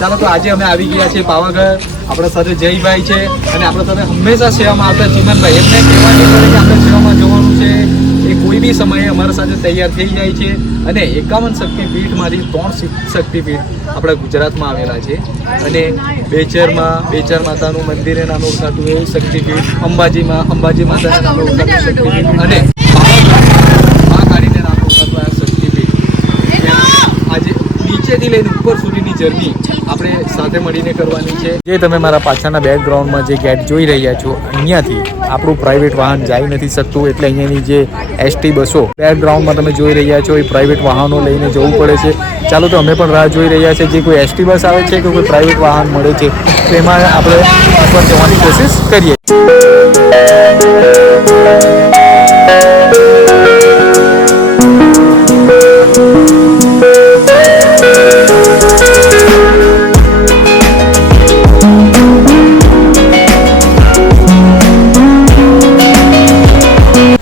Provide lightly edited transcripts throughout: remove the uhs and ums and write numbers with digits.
ચાલો તો આજે અમે આવી ગયા છીએ પાવાગઢ. આપણા સાથે જયભાઈ છે અને આપણા સાથે હંમેશા સેવામાં આવતા ચીમનભાઈ. એમને કહેવા નહીં પડે કે આપણે સેવામાં જવાનું છે. એ કોઈ બી સમયે અમારા સાથે તૈયાર થઈ જાય છે અને 51 શક્તિપીઠમાંથી 3 શક્તિપીઠ આપણા ગુજરાતમાં આવેલા છે. અને બેચર માતાનું મંદિરે નામે ઓળખાતું એ શક્તિપીઠ, અંબાજી માતાના નામે ઓળખાતું શક્તિપીઠ અને મહાકાળીને નામે ઓળખાતું આ શક્તિપીઠ. આજે નીચેથી લઈને ઉપર સુધીની જર્ની આપણે સાથે મળીને કરવાની છે. જે તમે મારા પાછળના બેકગ્રાઉન્ડમાં જે ગેટ જોઈ રહ્યા છો, અહીંયાથી આપણું પ્રાઇવેટ વાહન જઈ નથી શકતું. એટલે અહીંયાની જે એસટી બસો બેકગ્રાઉન્ડમાં તમે જોઈ રહ્યા છો, એ પ્રાઇવેટ વાહનો લઈને જવું પડે છે. ચાલો તો અમે પણ રાહ જોઈ રહ્યા છીએ. જે કોઈ એસટી બસ આવે છે કે કોઈ પ્રાઇવેટ વાહન મળે છે તેમાં આપણે ઉપર જવાની કોશિશ કરીએ.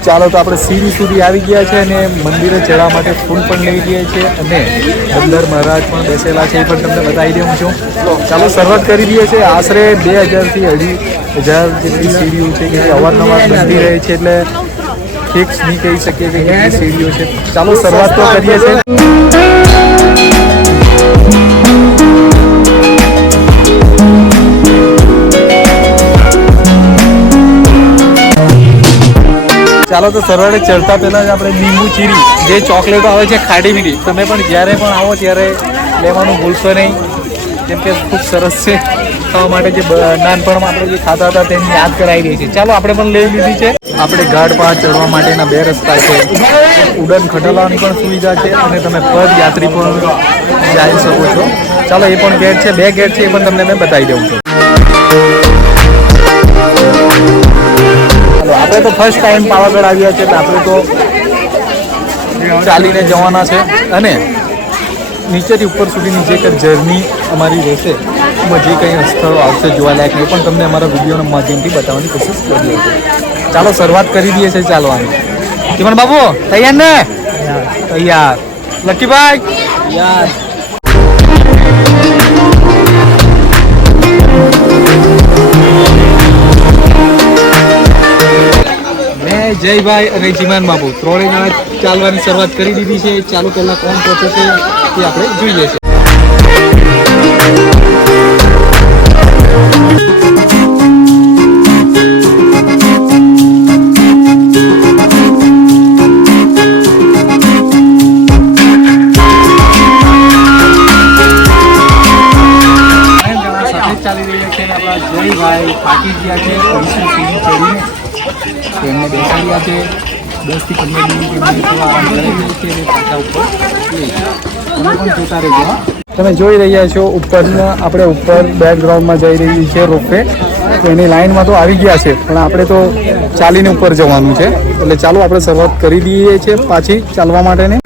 ચાલો તો આપણે સીડી સુધી આવી ગયા છે અને મંદિરે ચડવા માટે ફૂલ પણ લઈ ગયા છે અને અંદર મહારાજ પણ બેસેલા છે, એ પણ તમને બતાવી દઉં છું. ચાલો શરૂઆત કરી દઈએ છીએ. આશરે 2000 થી 2500 જેટલી સીડીઓ છે કે જે અવારનવાર બનતી રહે છે, એટલે ફિક્સ નહીં કહી શકીએ કે કેટલી સીડીઓ છે. ચાલો શરૂઆત તો કરીએ છીએ. ચાલો તો સરવાળે ચડતા પહેલાં જ આપણે લીંબુ ચીરી, જે ચોકલેટો આવે છે ખાટી મીઠી, તમે પણ જ્યારે પણ આવો ત્યારે લેવાનું ભૂલશો નહીં, કેમ કે ખૂબ સરસ છે ખાવા માટે. જે નાનપણમાં આપણે જે ખાતા હતા તેની યાદ કરાવી દઈએ છીએ. ચાલો આપણે પણ લઈ લીધી છે. આપણે ઘાટ પર ચડવા માટેના 2 રસ્તા છે. ઉડન ખટોલાની પણ સુવિધા છે અને તમે પદયાત્રી પણ જઈ શકો છો. ચાલો એ પણ ગેટ છે, 2 ગેટ છે, એ પણ તમને મેં બતાવી દઉં છું. આપણે તો ફર્સ્ટ ટાઈમ પાવાગઢ આવ્યા છે, એટલે આપણે તો ચાલીને જવાના છે અને નીચેથી ઉપર સુધીની જે કંઈ જર્ની અમારી રહેશે, એમાં જે કંઈ સ્થળો આવશે જોવાલાયક, એ પણ તમને અમારા વિડીયોના માધ્યમથી બતાવવાની કોશિશ કરીએ છીએ. ચાલો શરૂઆત કરી દઈએ છીએ ચાલવાની. ચીમન બાબુ તૈયાર ને? તૈયાર. લક્કીભાઈ યાર. જયભાઈ અને ચીમાન બાબુ 3 જણા ચાલવાની શરૂઆત કરી દીધી છે. ચાલો પહેલાં કોણ પહોંચે છે તે આપણે જોઈ લઈએ. ચાલી રહ્યા છે આપણા જયભાઈ પાકી ગયા છે. તેમને બેસાડ્યા છે. 10 થી 15 મિનિટ આરામ કરાવી છે અને પાછા ઉપર તમે પણ જોતા રહેજો. તમે જોઈ રહ્યા છો ઉપરના, આપણે ઉપર બેકગ્રાઉન્ડમાં જઈ રહી છે રોપવે. તો એની લાઇનમાં તો આવી ગયા છે, પણ આપણે તો ચાલીને ઉપર જવાનું છે. એટલે ચાલો આપણે શરૂઆત કરી દઈએ છીએ પાછી ચાલવા માટેને.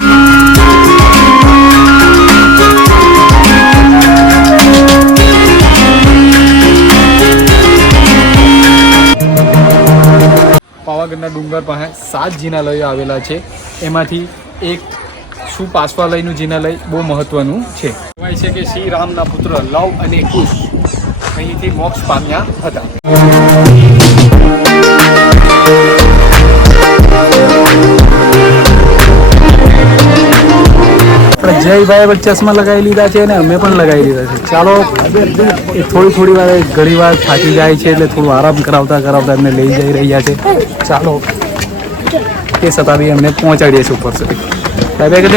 પાવાગઢના ડુંગર પાસે 7 જિનાલયો આવેલા છે. એમાંથી એક સુપાર્શ્વાલયનું જિનાલય બહુ મહત્વનું છે. કહેવાય છે કે શ્રી રામના પુત્ર લવ અને કુશ અહીંથી મોક્ષ પામ્યા હતા. આપણે જયભાઈ ચશ્મા લગાવી લીધા છે અને અમે પણ લગાવી લીધા છે. ચાલો થોડી વાર ઘણી વાર થાકી જાય છે, એટલે થોડું આરામ કરાવતા એમને લઈ જઈ રહ્યા છે. ચાલો એ છતાં બી એમને પહોંચાડીએ છીએ ઉપર સુધી. બાય બાય કે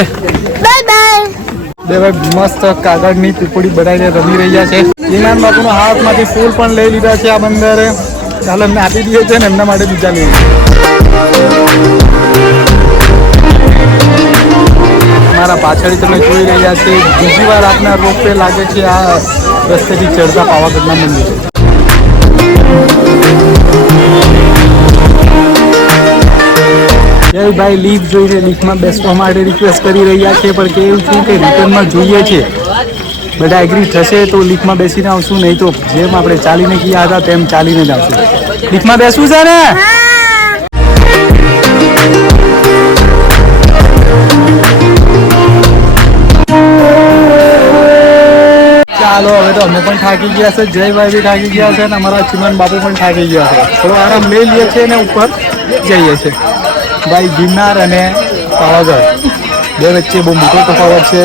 બે ભાઈ મસ્ત કાગળની પીપળી બનાવીને રમી રહ્યા છે. ઇમાન બાપુના હાથમાંથી ફૂલ પણ લઈ લીધા છે આ બંદરે. ચાલો એમને આપી દઈએ છે ને એમના માટે બીજા લઈએ. મારા પાછળ તમે જોઈ રહ્યા છે, બીજી વાર આપના રોપવે લાગે છે આ રસ્તેથી ચડતા પાવાગઢના મંદિરે. જયભાઈ લીફ જોઈને લીફમાં બેસવા માટે રિક્વેસ્ટ કરી રહ્યા છે, પણ કેવું છું કે રિટર્નમાં જોઈએ છે બધા એગ્રી થશે તો લીફમાં બેસીને આવશું, નહીં તો જેમ આપણે ચાલીને ગયા હતા તેમ ચાલીને જ આવશું. લીફમાં બેસવું છે ને? ચાલો હવે તો અમે પણ થાકી ગયા છે, જયભાઈ બી થાકી ગયા છે અને અમારા ચિમન બાપુ પણ થાકી ગયા છે. થોડો આરામ લઈ લઈએ છીએ અને ઉપર જઈએ છીએ. ભાઈ ગિરનાર અને પાવાગઢ બે વચ્ચે બહુ મોટો તફાવત છે,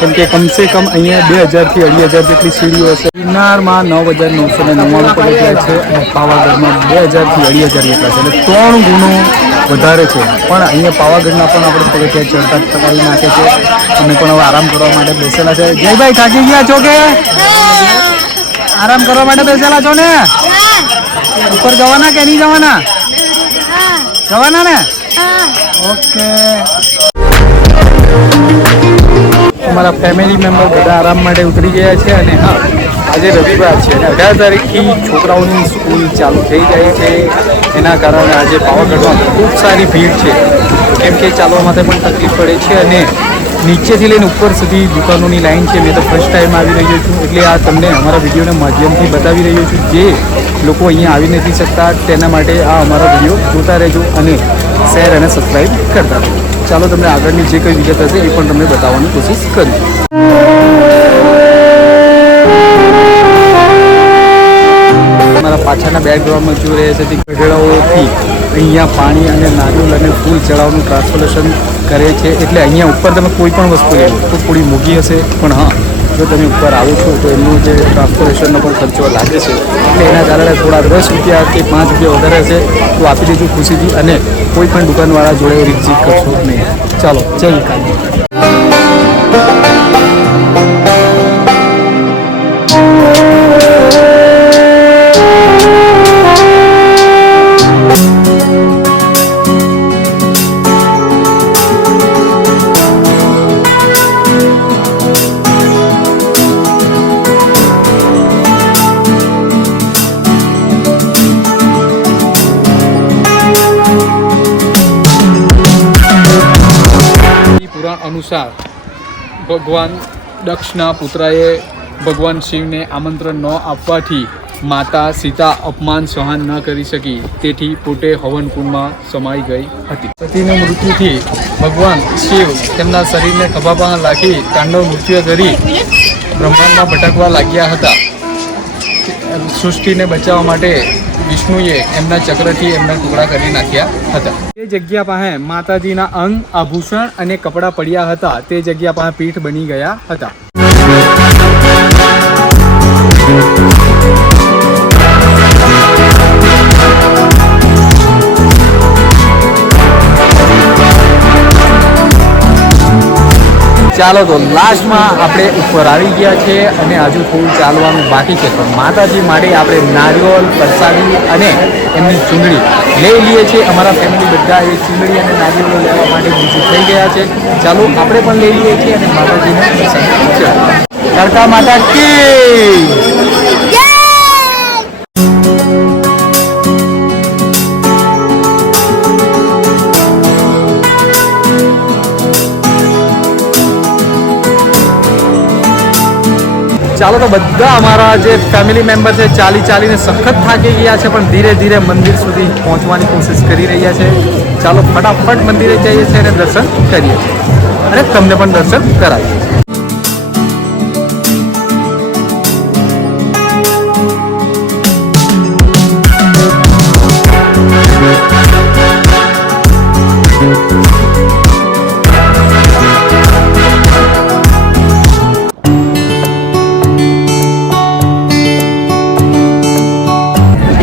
કેમ કે કમસે કમ અહીંયા 2000 થી 2500 જેટલી સીડીઓ છે. ગિરનારમાં 9999 પગથિયા છે અને પાવાગઢમાં 2000 થી 2500 જેટલા છે, એટલે 3 ગુણો વધારે છે. પણ અહીંયા પાવાગઢના પણ આપણે પગથિયા ચડતા ટકાવી નાખે છે. અમે પણ હવે આરામ કરવા માટે બેસેલા છે. જયભાઈ થાકી ગયા છો કે આરામ કરવા માટે બેસેલા છો ને? ઉપર જવાના કે નહીં જવાના? જવાના ને? ઓકે. અમારા ફેમિલી મેમ્બર બધા આરામ માટે ઉતરી ગયા છે અને હા, આજે રવિવાર છે અને 18 તારીખથી છોકરાઓની સ્કૂલ ચાલુ થઈ જાય છે. એના કારણે આજે પાવાગઢમાં ખૂબ સારી ભીડ છે, કેમ કે ચાલવા માટે પણ તકલીફ પડે છે અને નીચેથી લઈને ઉપર સુધી દુકાનોની લાઈન છે. મેં તો ફર્સ્ટ ટાઈમ આવી રહ્યો છું, એટલે આ તમને અમારા વિડીયોના માધ્યમથી બતાવી રહ્યો છું. જે લોકો અહીંયા આવી નથી શકતા તેના માટે આ અમારો વિડીયો જોતા રહેજો અને શેર અને સબસ્ક્રાઈબ કરતા રહેજો. ચાલો તમને આગળની જે કંઈ વિગત હશે એ પણ તમને બતાવવાની કોશિશ કરી. અમારા પાછળના બેકગ્રાઉન્ડમાં જોઈ રહ્યા છે તે ગઢેડાઓથી અહીંયા પાણી અને નારિયેળ અને ફૂલ ચડાવવાનું ટ્રાન્સપોર્ટેશન કરે છે. એટલે અહીંયા ઉપર તમે કોઈ પણ વસ્તુ લેવો તો થોડી મોંઘી હશે, પણ હા, જો તમે ઉપર આવો છો તો એમનું જે ટ્રાન્સપોર્ટેશનનો પણ ખર્ચો લાગે છે. એટલે એના કારણે થોડા 10 રૂપિયા કે 5 રૂપિયા વધારે હશે તો આપી દેજો ખુશીથી, અને કોઈ પણ દુકાનવાળા જોડે રીતજીત કરશો નહીં. ચાલો, જય કાલી. પુરાણ અનુસાર ભગવાન દક્ષના પુત્રએ ભગવાન શિવને આમંત્રણ ન આપવાથી માતા સીતા અપમાન સહન ન કરી શકી, તેથી પોતે હવનકુંડમાં સમાઈ ગઈ હતી. સતીના મૃત્યુથી ભગવાન શિવ તેમના શરીરને ખભામાં રાખી તાંડવ નૃત્ય કરી બ્રહ્માંડમાં ભટકવા લાગ્યા હતા. સૃષ્ટિને બચાવવા માટે વિષ્ણુએ એમના ચક્રથી એમના ટુકડા કરી નાખ્યા હતા. તે જગ્યા પાસે માતાજીના અંગ, આભૂષણ અને કપડાં પડ્યા હતા. તે જગ્યા પાસે પીઠ બની ગયા હતા. ચાલો તો લાસ્ટમાં આપણે ઉપર આવી ગયા છે અને હજુ થોડું ચાલવાનું બાકી છે, પણ માતાજી માટે આપણે નારિયેળ, પ્રસાદી અને એમની ચૂંદડી લઈ લઈએ છીએ. અમારા ફેમિલી બધા એ ચૂંદડી અને નારિયેળો લેવા માટે બીજી થઈ ગયા છે. ચાલો આપણે પણ લઈ લઈએ છીએ અને માતાજીને દર્શન કરીએ. કરતા માતા કી. ચાલો તો બધા અમારા જે ફેમિલી મેમ્બર છે ચાલીને સખત થાકી ગયા છે, પણ ધીરે ધીરે મંદિર સુધી પહોંચવાની કોશિશ કરી રહ્યા છે. ચાલો ફટાફટ મંદિરે જઈએ છીએ અને દર્શન કરીએ છીએ અને તમને પણ દર્શન કરાવીએ છીએ.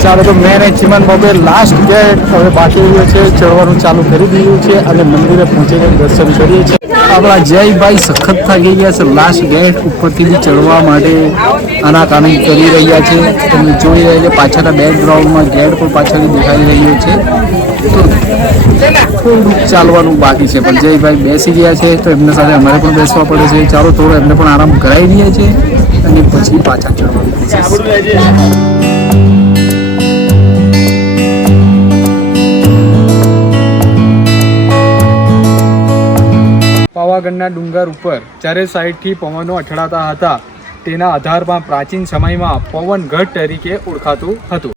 ચાલો તો મેં અને ચિમન બાબે લાસ્ટ ગેટ હવે બાકી રહ્યો છે, ચડવાનું ચાલુ કરી દીધું છે અને મંદિરે પહોંચીને દર્શન કરીએ છીએ. આપણા જયભાઈ સખત થઈ ગયા છે. લાસ્ટ ગેટ ઉપરથી બી ચડવા માટે આનાકાની કરી રહ્યા છે. તમે જોઈ રહ્યા છે પાછળના બેકગ્રાઉન્ડમાં ગેટ પણ પાછળ દેખાઈ રહ્યો છે. થોડું ચાલવાનું બાકી છે, પણ જયભાઈ બેસી ગયા છે તો એમના સાથે અમારે પણ બેસવા પડે છે. ચાલો થોડો એમને પણ આરામ કરાવી દઈએ છીએ અને પછી પાછા ચડવાનું. પાવાગઢના ડુંગર ઉપર ચારે સાઈડથી પવનો અથડાતા હતા. તેના આધારમાં પ્રાચીન સમયમાં પવનગઢ તરીકે ઓળખાતું હતું.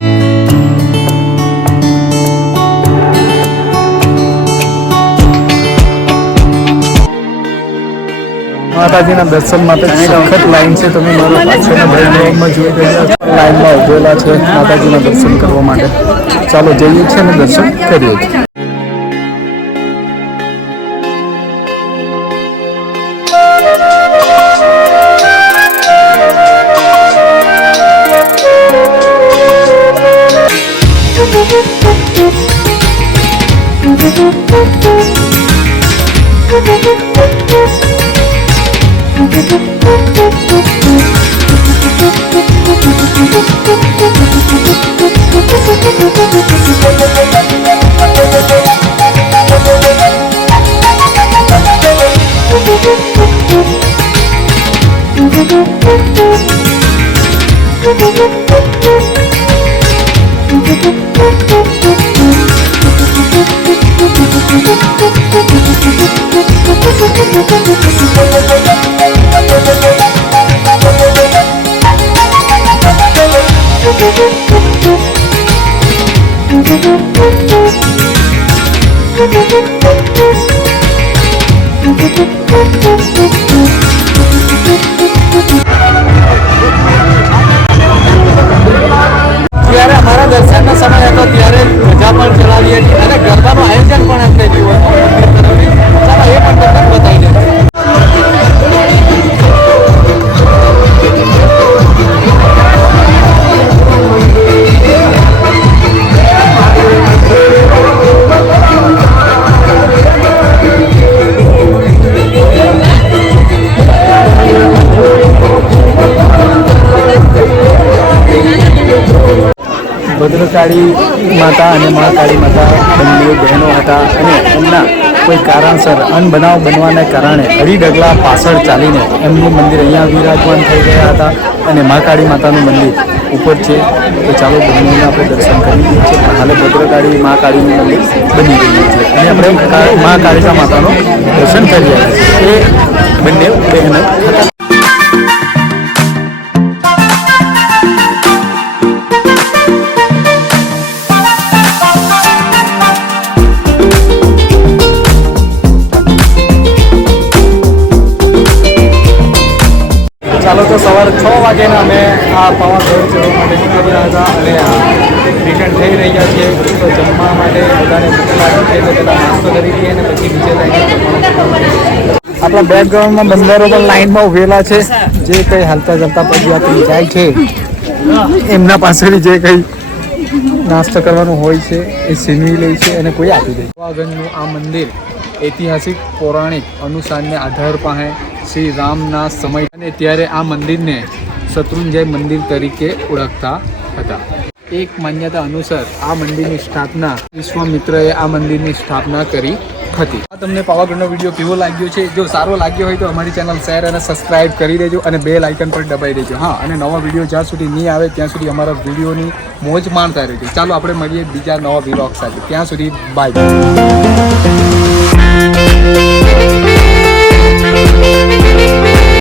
માતાજીના દર્શન માટે સખત લાઈન છે. તમે મારા પાછળના બેકગ્રાઉન્ડમાં જોઈ રહ્યા છો, લાઈનમાં ઉભેલા છે માતાજીના દર્શન કરવા માટે. ચાલો જઈએ છીએ અને દર્શન કરીએ છીએ. જ્યારે અમારા દર્શનનો સમય હતો ત્યારે ધજા પણ ચલાવી હતી અને ગરબાનું આયોજન પણ એમ થયું હતું. ચાલો એ પણ તમને બતાવી દઉં. ભદ્રકાળી માતા અને મહાકાળી માતા બંને બહેનો હતા અને એમના કોઈ કારણસર અનબનાવ બનવાને કારણે અઢી ડગલા પાછળ ચાલીને એમનું મંદિર અહીંયા વિરાજમાન થઈ ગયા હતા અને મહાકાળી માતાનું મંદિર ઉપર છે. તો ચાલો બંનેને આપણે દર્શન કરી દઈએ છીએ. હાલે ભદ્રકાળી મહાકાળીનું મંદિર બની રહ્યું છે અને આપણે મહાકાળીકા માતાનું દર્શન કરી રહ્યા છીએ. એ બંને બહેનો હતા. ચાલો તો સવારે 6 વાગ્યાના અમે આ પાવાગઢ ચડવા માટે નીકળ્યા હતા અને રિટર્ન થઈ રહ્યા છીએ. તો જમવા માટે બધાને ભૂખ લાગી છે એટલે પહેલાં નાસ્તો કરી દઈએ અને પછી નીચે જઈને આપણા બેકગ્રાઉન્ડમાં બંદરો પણ લાઈનમાં ઉભેલા છે. જે કંઈ હાલતા ચાલતા પદયાત્રી જાય છે એમના પાસેથી જે કંઈ નાસ્તો કરવાનું હોય છે એ છીનવી લે છે અને કોઈ આપી દે. પાવાગઢનું આ મંદિર ઐતિહાસિક પૌરાણિક અનુસારને આધાર પાસે શ્રી રામના સમય અને ત્યારે આ મંદિરને શત્રુંજય મંદિર તરીકે ઓળખતા હતા. એક માન્યતા અનુસાર આ મંદિરની સ્થાપના વિશ્વામિત્રએ આ મંદિરની સ્થાપના કરી હતી. આ તમને પાવાગઢનો વિડીયો કેવો લાગ્યો છે? જો સારો લાગ્યો હોય તો અમારી ચેનલ શેર અને સબસ્ક્રાઇબ કરી દેજો અને બેલ આઇકન પર દબાઈ દેજો. હા, અને નવા વિડીયો જ્યાં સુધી નહીં આવે ત્યાં સુધી અમારા વિડીયોની મોજ માણતા રહેજો. ચાલો આપણે મળીએ બીજા નવા વ્લોગ સાથે. ત્યાં સુધી બાય.